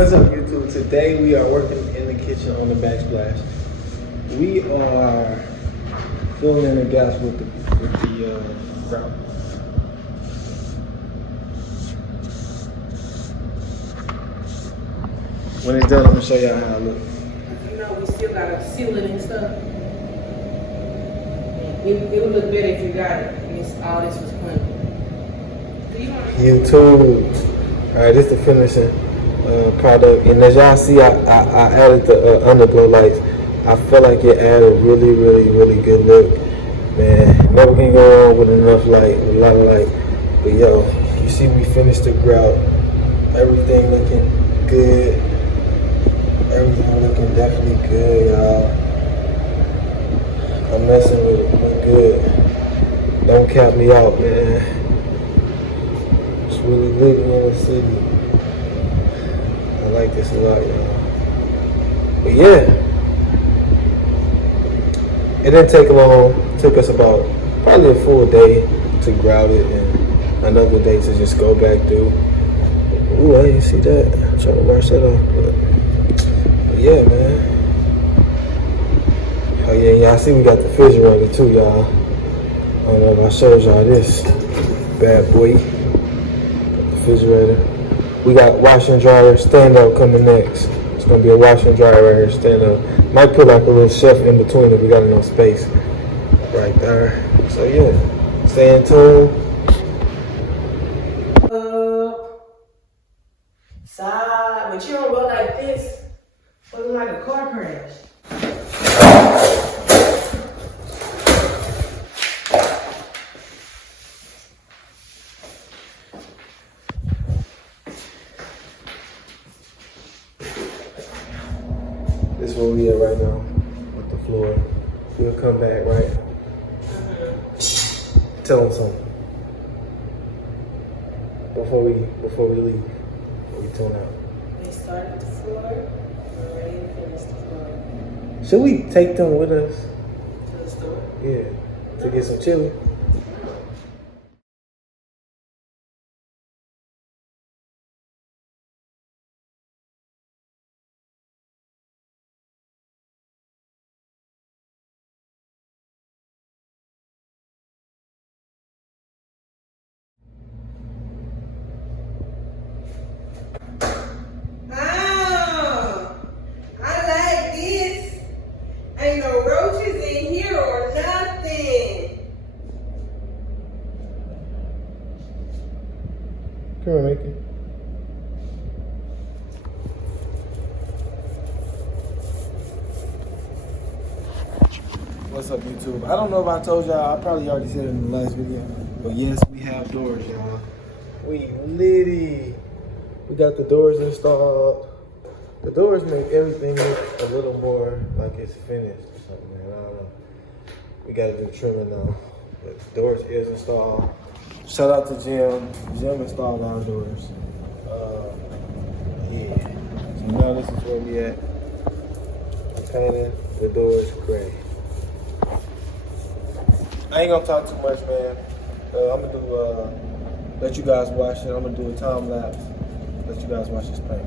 What's up, YouTube? Today we are working in the kitchen on the backsplash. We are filling in the gaps with the grout. When it's done, I'm gonna show y'all how it looks. You know, we still gotta seal it and stuff. It would look better if you got it. And all this was clean. YouTube. Alright, this is the finishing product. And as y'all see, I added the underglow lights. I feel like it added really good look. Man, never can go wrong with enough light, a lot of light. But yo, you see we finished the grout. Everything looking good. Everything looking definitely good, y'all. I'm messing with it. Look good. Don't cap me out, man. It's really living in the city. I like this a lot, y'all. But yeah, it didn't take long. It took us about probably a full day to grout it and another day to just go back through. Ooh, I didn't see that. I'm trying to wash that off, but yeah, man. Oh yeah, y'all see we got the refrigerator too, y'all. I don't know if I showed y'all this bad boy. Refrigerator. We got washer and dryer stand up coming next. It's gonna be a washer and dryer right here, stand up. Might put like a little shelf in between if we got enough space. Right there. So yeah, stay in tune. Side, but you don't go like this. Looking like a car crash. This is where we at right now with the floor. We'll come back, right? Tell them something before we leave. Before we tune out. They started the floor. We're ready to finish the floor. Should we take them with us? To the store. Yeah, to get some chili. Ain't no roaches in here or nothing. Come on, make it. What's up, YouTube? I don't know if I told y'all. I probably already said it in the last video. But yes, we have doors, y'all. We litty. We got the doors installed. The doors make everything look a little more like it's finished or something, man. I don't know. We gotta do trimming now. But the doors is installed. Shout out to Jim. Jim installed our doors. Yeah. So now this is where we at. I'm painting the doors gray. I ain't gonna talk too much, man. I'm gonna do, let you guys watch it. I'm gonna do a time lapse. Let you guys watch this paint.